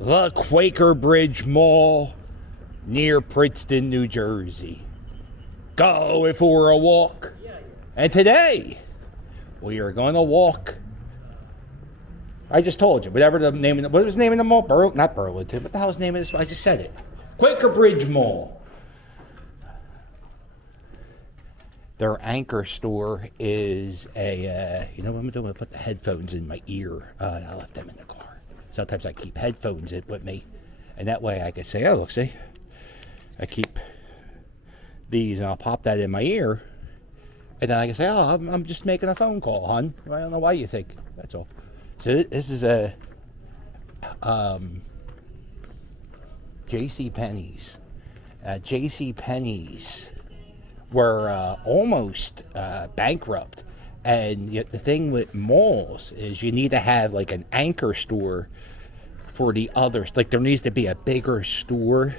the Quakerbridge Mall near Princeton, New Jersey. Going for a walk. And today, we are going to walk. I just told you, whatever the name of the, what was the name of the mall? Not Burlington. What the hell's the name of this? I just said it. Quakerbridge Mall. Their anchor store is a, you know what I'm doing? I'm going to put the headphones in my ear. I left them in the car. Sometimes I keep headphones in with me. And that way I can say, oh, look, see? I keep these and I'll pop that in my ear. And then I can say, oh, I'm just making a phone call, hon. I don't know why you think. That's all. So this is a JCPenney's. JCPenney's were almost bankrupt. And yet the thing with malls is you need to have like an anchor store for the others. Like there needs to be a bigger store.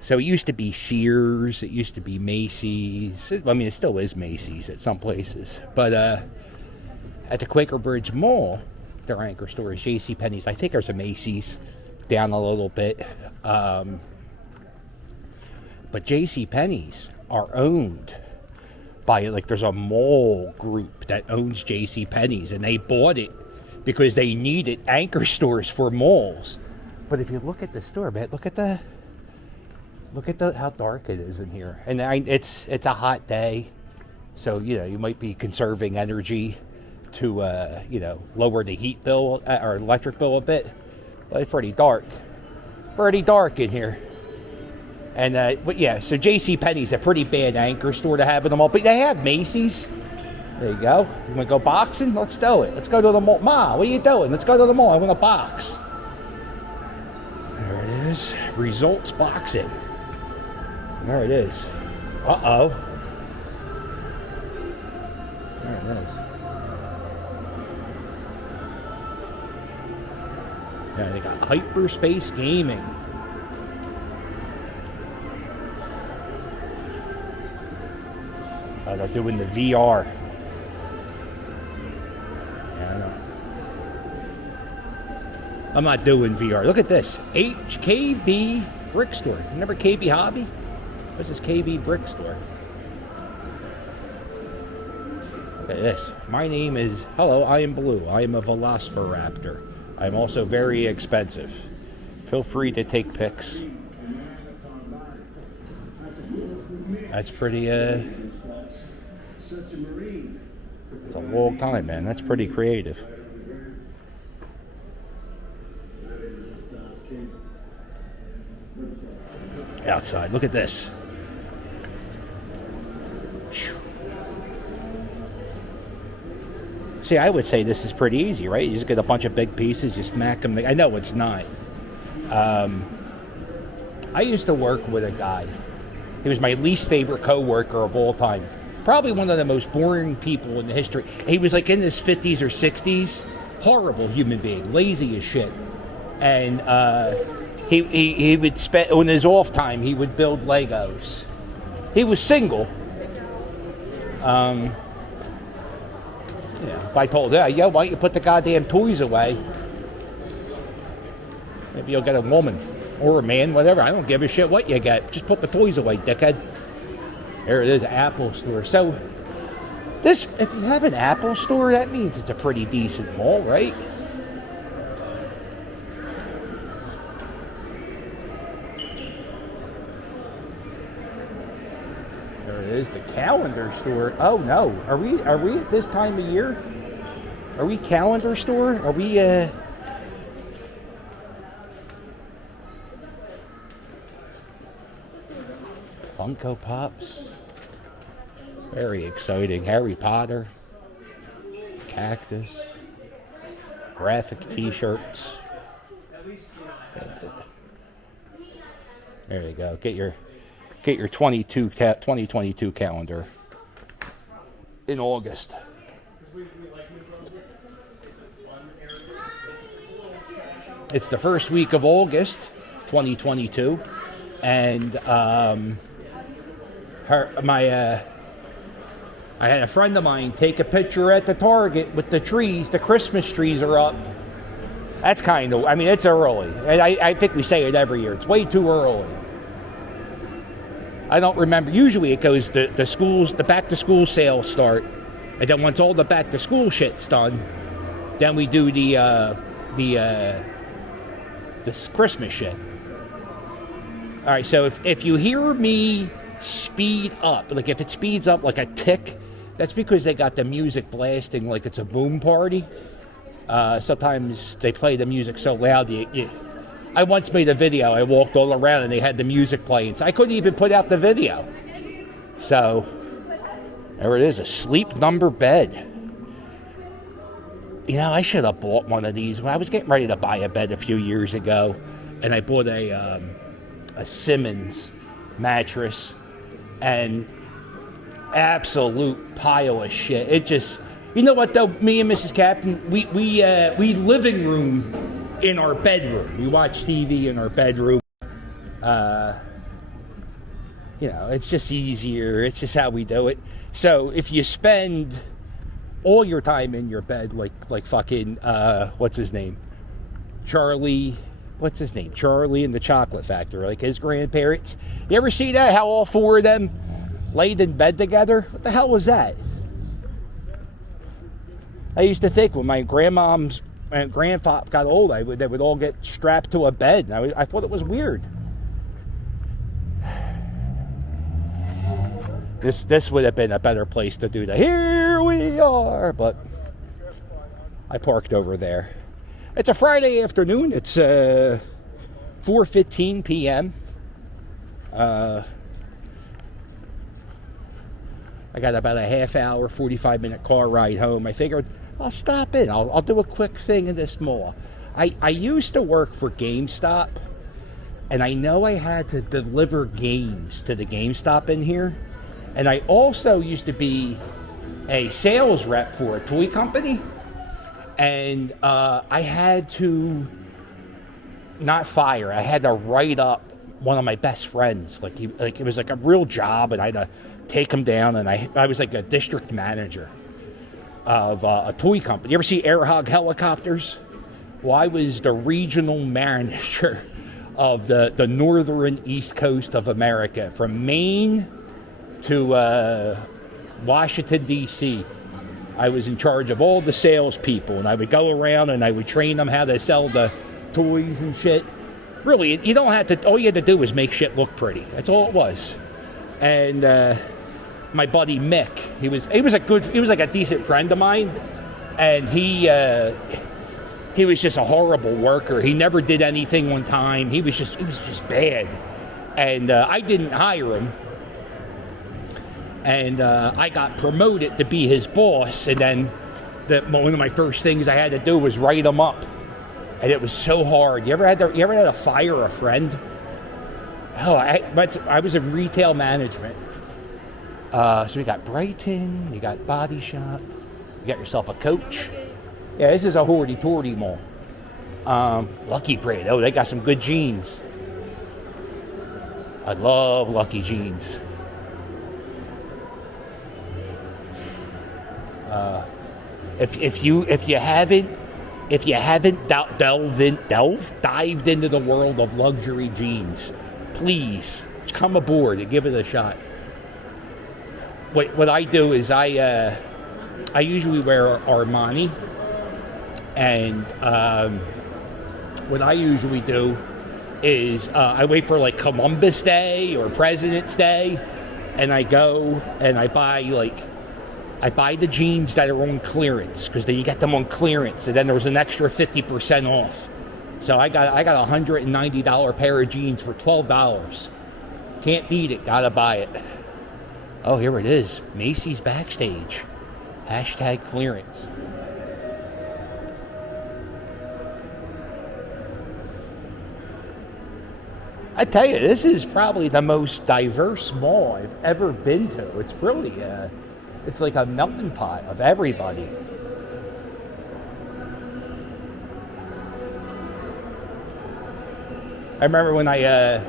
So it used to be Sears, it used to be Macy's. I mean, it still is Macy's at some places. But at the Quakerbridge Mall, their anchor store is JCPenney's. I think there's a Macy's down a little bit. But JCPenney's are owned by, like, there's a mall group that owns JCPenney's, and they bought it because they needed anchor stores for malls. But if you look at the store, man, look at how dark it is in here. And it's a hot day, so you know you might be conserving energy to lower the heat bill or electric bill a bit. But it's pretty dark in here. And but yeah, so JCPenney's a pretty bad anchor store to have in the mall, but they have Macy's. There you go. You want to go boxing? Let's do it. Let's go to the mall. Ma, what are you doing? Let's go to the mall. I want to box. There it is. Results boxing. There it is. Uh-oh. There it is. Yeah, they got Hyperspace Gaming. Oh, they're doing the VR. Yeah, I know. I'm not doing VR. Look at this. KB Brick Store. Remember KB Hobby? What's this KB Brick Store? Look at this. My name is, hello, I am Blue. I am a Velociraptor. I'm also very expensive. Feel free to take pics. That's pretty, it's a long time, man. That's pretty creative. Outside, look at this. See, I would say this is pretty easy, right? You just get a bunch of big pieces, you smack them. I know it's not. I used to work with a guy. He was my least favorite coworker of all time. Probably one of the most boring people in the history. He was like in his 50s or 60s. Horrible human being. Lazy as shit. And he would spend, on his off time, he would build Legos. He was single. Yeah, if I told him, yeah, why don't you put the goddamn toys away? Maybe you'll get a woman or a man, whatever. I don't give a shit what you get. Just put the toys away, dickhead. There it is, Apple Store. So, this, if you have an Apple Store, that means it's a pretty decent mall, right? There it is, the calendar store. Oh no, are we at this time of year? Are we calendar store? Are we Funko Pops? Very exciting. Harry Potter, cactus, graphic t-shirts. There you go. Get your 2022 calendar in August. It's the first week of August 2022, and I had a friend of mine take a picture at the Target with the trees. The Christmas trees are up. That's kind of, I mean, it's early. And I think we say it every year. It's way too early. I don't remember. Usually it goes, the schools, the back to school sales start. And then once all the back to school shit's done, then we do this Christmas shit. All right, so if you hear me speed up, like if it speeds up like a tick, that's because they got the music blasting like it's a boom party. Sometimes they play the music so loud. I once made a video. I walked all around and they had the music playing, so I couldn't even put out the video. So there it is, a sleep number bed. You know, I should have bought one of these. When I was getting ready to buy a bed a few years ago, and I bought a Simmons mattress, and absolute pile of shit. It just, you know what though, me and Mrs. Captain, we living room in our bedroom. We watch TV in our bedroom. You know, it's just easier. It's just how we do it. So if you spend all your time in your bed, like fucking, what's his name? Charlie in the Chocolate Factory, like his grandparents. You ever see that? How all four of them laid in bed together? What the hell was that? I used to think when my grandmoms and grandfather got old, they would all get strapped to a bed. And I thought it was weird. This would have been a better place to do that. Here we are, but I parked over there. It's a Friday afternoon. It's 4:15 p.m. I got about a half hour, 45-minute car ride home. I figured I'll stop in. I'll do a quick thing in this mall. I used to work for GameStop, and I know I had to deliver games to the GameStop in here. And I also used to be a sales rep for a toy company. And I had to not fire. I had to write up one of my best friends. Like it was like a real job, and I had to take him down. And I was like a district manager of a toy company. You ever see Air Hog helicopters? Well, I was the regional manager of the northern east coast of America, from Maine to Washington, D.C. I was in charge of all the salespeople, and I would go around and I would train them how to sell the toys and shit. Really, you don't have to, all you had to do was make shit look pretty. That's all it was. And my buddy Mick, he was like a decent friend of mine, and he was just a horrible worker. He never did anything on time. He was just bad. And I didn't hire him. And I got promoted to be his boss, and then one of my first things I had to do was write him up, and it was so hard. You ever had to fire a friend? Oh, I was in retail management. So we got Brighton, you got Body Shop, you got yourself a Coach. Yeah, this is a hoity-toity mall. Lucky Brand. Oh, they got some good jeans. I love Lucky jeans. If you haven't dived into the world of luxury jeans, please come aboard and give it a shot. What I do is I usually wear Armani, and what I usually do is I wait for like Columbus Day or President's Day, and I go and I buy the jeans that are on clearance, because you get them on clearance, and then there was an extra 50% off. So I got a $190 pair of jeans for $12. Can't beat it. Gotta buy it. Oh, here it is. Macy's Backstage. #clearance. I tell you, this is probably the most diverse mall I've ever been to. It's really it's like a melting pot of everybody. I remember when I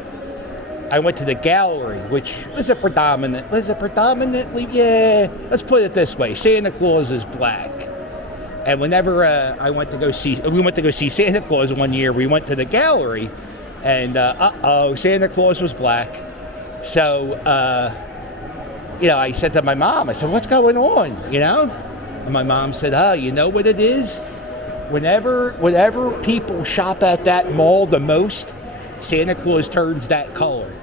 went to the gallery, which was predominantly, yeah, let's put it this way, Santa Claus is black. And whenever we went to go see Santa Claus one year, we went to the gallery, and Santa Claus was black. So, I said to my mom, I said, what's going on, And my mom said, you know what it is? Whenever people shop at that mall the most, Santa Claus turns that color.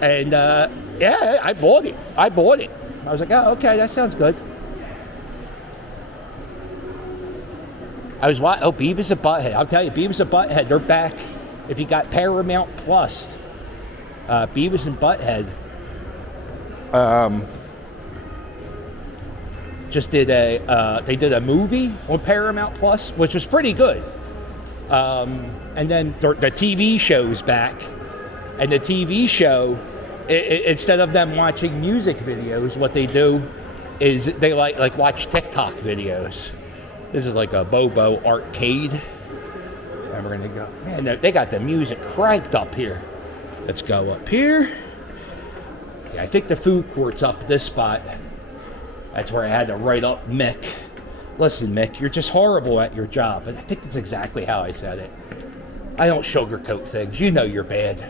And, I bought it. I was like, oh, okay, that sounds good. Beavis and Butthead. I'll tell you, Beavis and Butthead, they're back. If you got Paramount Plus, Beavis and Butthead just did they did a movie on Paramount Plus, which was pretty good. And then the TV show's back, and the TV show, instead of them watching music videos, what they do is they like watch TikTok videos. This is like a Bobo arcade. And we're gonna go. Man, they got the music cranked up here. Let's go up here. Yeah, I think the food court's up this spot. That's where I had to write up Mick. Listen, Mick, you're just horrible at your job. And I think that's exactly how I said it. I don't sugarcoat things. You know you're bad.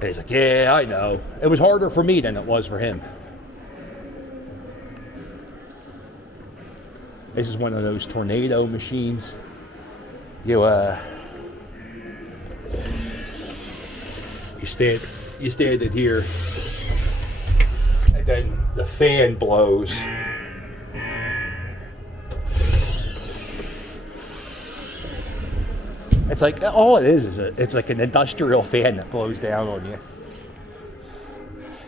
And he's like, yeah, I know. It was harder for me than it was for him. This is one of those tornado machines. You stand it here, and then the fan blows. It's like all it is it's like an industrial fan that blows down on you.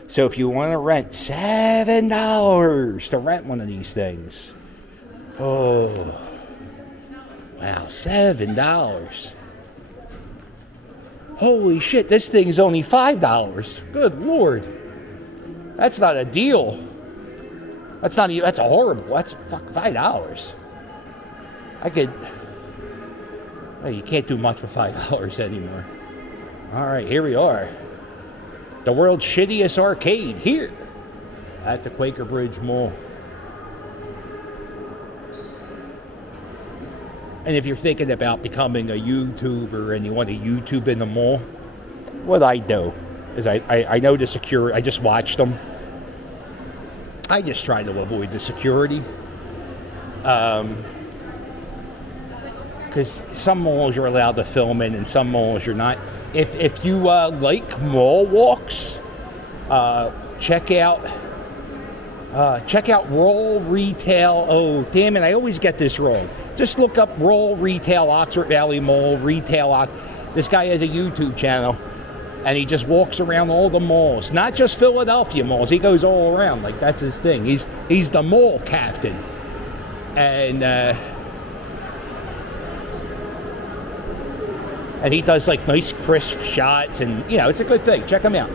So if you want to rent $7 to rent one of these things. Oh, wow, $7. Holy shit, this thing's only $5. Good Lord. That's not a deal. That's a horrible, that's $5. You can't do much for $5 anymore. All right, here we are. The world's shittiest arcade here at the Quakerbridge Mall. And if you're thinking about becoming a YouTuber and you want to YouTube in the mall, what I do is I know the security. I just watched them. I just try to avoid the security. Because some malls you're allowed to film in and some malls you're not. If you like mall walks, check out Roll Retail. Oh, damn it, I always get this wrong. Just look up Roll Retail, Oxford Valley Mall, Retail. This guy has a YouTube channel, and he just walks around all the malls. Not just Philadelphia malls. He goes all around. Like, that's his thing. He's the mall captain. And he does, like, nice, crisp shots, and, it's a good thing. Check him out.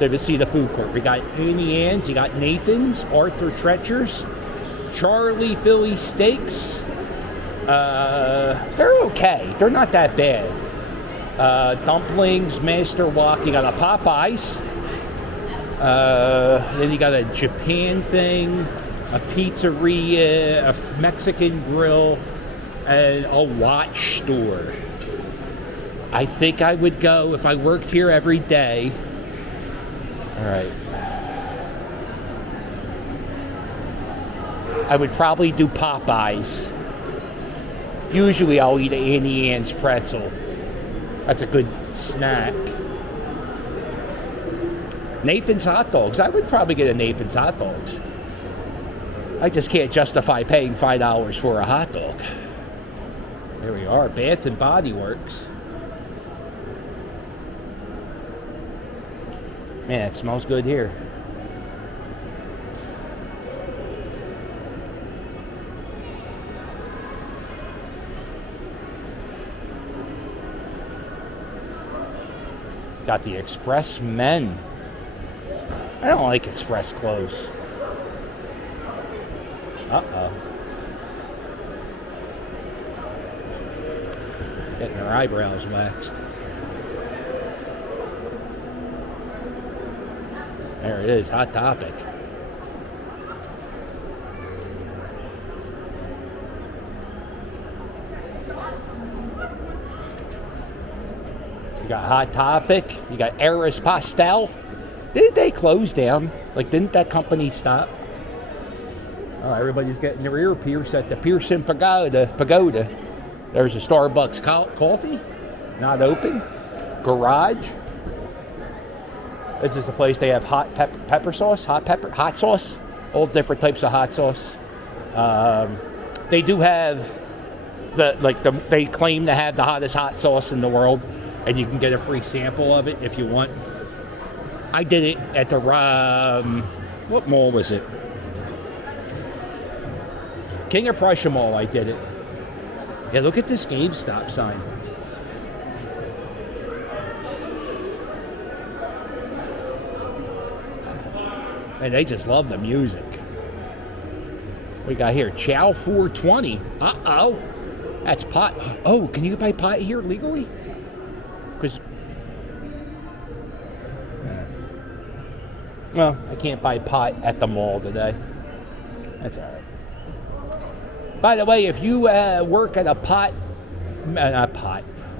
So you see the food court. We got Amy Ann's, you got Nathan's, Arthur Treacher's, Charlie Philly Steaks. They're okay. They're not that bad. Dumplings, Master Wok. You got a Popeyes. Then you got a Japan thing, a pizzeria, a Mexican grill, and a watch store. I think I would go if I worked here every day. All right. I would probably do Popeyes. Usually I'll eat an Annie Ann's pretzel. That's a good snack. Nathan's hot dogs. I would probably get a Nathan's hot dogs. I just can't justify paying $5 for a hot dog. There we are, Bath and Body Works. Man, it smells good here. Got the Express Men. I don't like Express clothes. Uh-oh. Getting her eyebrows waxed. There it is, Hot Topic. You got Hot Topic. You got Eris Pastel. Didn't they close down? Like, didn't that company stop? Oh, everybody's getting their ear pierced at the Pearson Pagoda. There's a Starbucks coffee. Not open. Garage. This is a place they have hot pepper sauce, hot sauce, all different types of hot sauce. They do have they claim to have the hottest hot sauce in the world, and you can get a free sample of it if you want. I did it at the what mall was it? King of Prussia Mall. I did it. Yeah, look at this GameStop sign. And they just love the music. We got here, Chow 420. Uh-oh. That's pot. Oh, can you buy pot here legally? Because, well, I can't buy pot at the mall today. That's all right. By the way, if you work at a a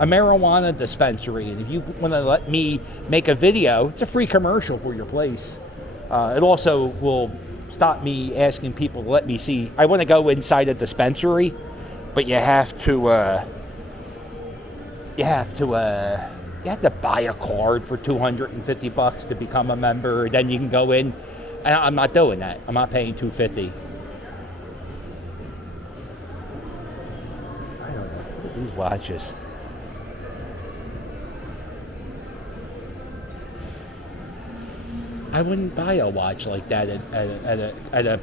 marijuana dispensary, and if you want to let me make a video, it's a free commercial for your place. It also will stop me asking people to let me see. I want to go inside a dispensary, but you have to buy a card for $250 to become a member. Then you can go in. I'm not doing that. I'm not paying $250. I don't know. Look at these watches. I wouldn't buy a watch like that at a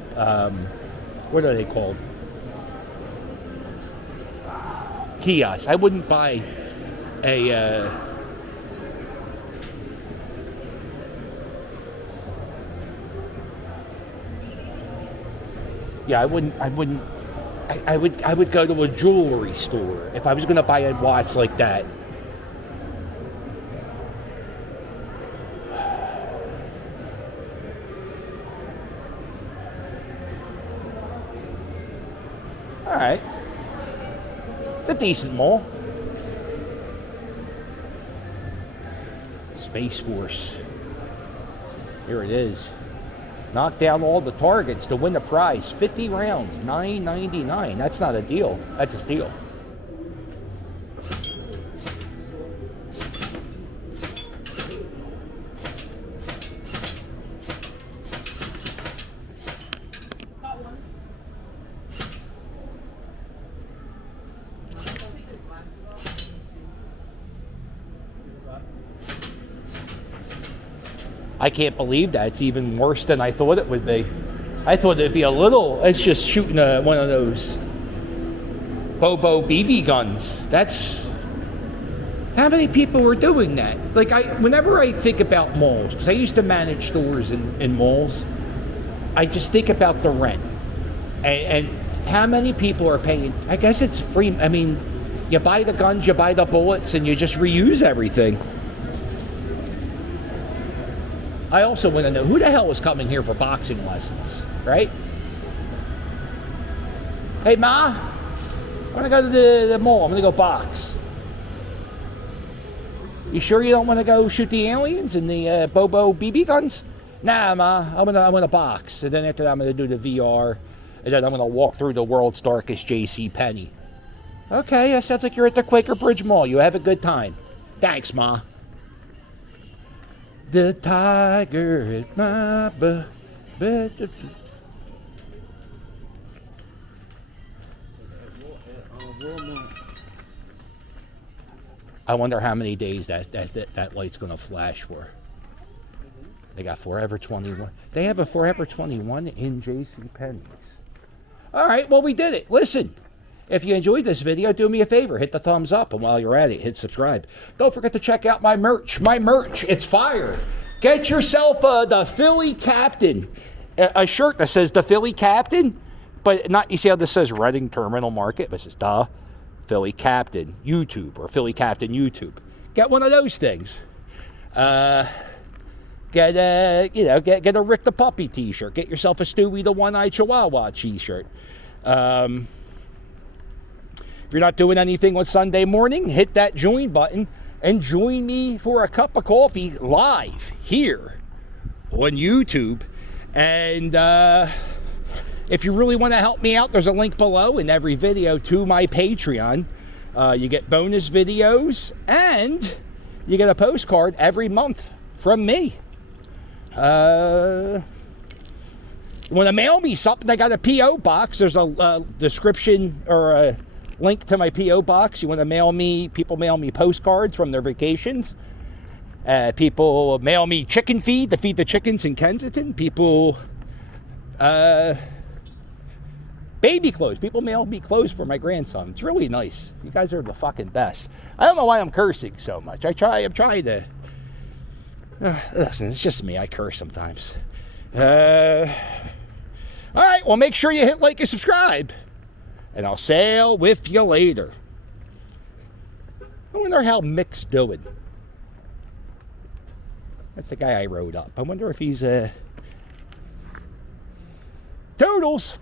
what are they called? Kiosk. I wouldn't buy a I would go to a jewelry store if I was going to buy a watch like that. All right. It's a decent mall. Space Force. Here it is. Knock down all the targets to win the prize. 50 rounds, $9.99. That's not a deal. That's a steal. I can't believe that. It's even worse than I thought it would be. I thought it'd be a little, it's just shooting one of those Bobo BB guns. That's, how many people are doing that? Like, whenever I think about malls, because I used to manage stores in malls, I just think about the rent. And how many people are paying, I guess it's free. I mean, you buy the guns, you buy the bullets, and you just reuse everything. I also want to know who the hell is coming here for boxing lessons, right? Hey, Ma, I want to go to the mall. I'm going to go box. You sure you don't want to go shoot the aliens and the Bobo BB guns? Nah, Ma, I'm gonna box. And then after that, I'm going to do the VR. And then I'm going to walk through the world's darkest JCPenney. Okay, that sounds like you're at the Quakerbridge Mall. You have a good time. Thanks, Ma. The tiger at my butt. I wonder how many days that light's going to flash for. They got Forever 21. They have a Forever 21 in JCPenney's. All right, well, we did it. Listen. If you enjoyed this video, do me a favor. Hit the thumbs up. And while you're at it, hit subscribe. Don't forget to check out my merch. My merch, it's fire. Get yourself the Philly Captain. A shirt that says the Philly Captain. But not, you see how this says Reading Terminal Market? This is the Philly Captain YouTube or Philly Captain YouTube. Get one of those things. Get a Rick the Puppy t-shirt. Get yourself a Stewie the One-Eyed Chihuahua t-shirt. If you're not doing anything on Sunday morning, hit that join button. and join me for a cup of coffee live here on YouTube. And if you really want to help me out, there's a link below in every video to my Patreon. You get bonus videos and you get a postcard every month from me. You want to mail me something? I got a P.O. box. There's a description or a link to my P.O. box. You want to mail me, people mail me postcards from their vacations. People mail me chicken feed to feed the chickens in Kensington. People, baby clothes. People mail me clothes for my grandson. It's really nice. You guys are the fucking best. I don't know why I'm cursing so much. I'm trying to, listen, it's just me. I curse sometimes. All right, well, make sure you hit like and subscribe. And I'll sail with you later. I wonder how Mick's doing. That's the guy I wrote up. I wonder if he's Toodles.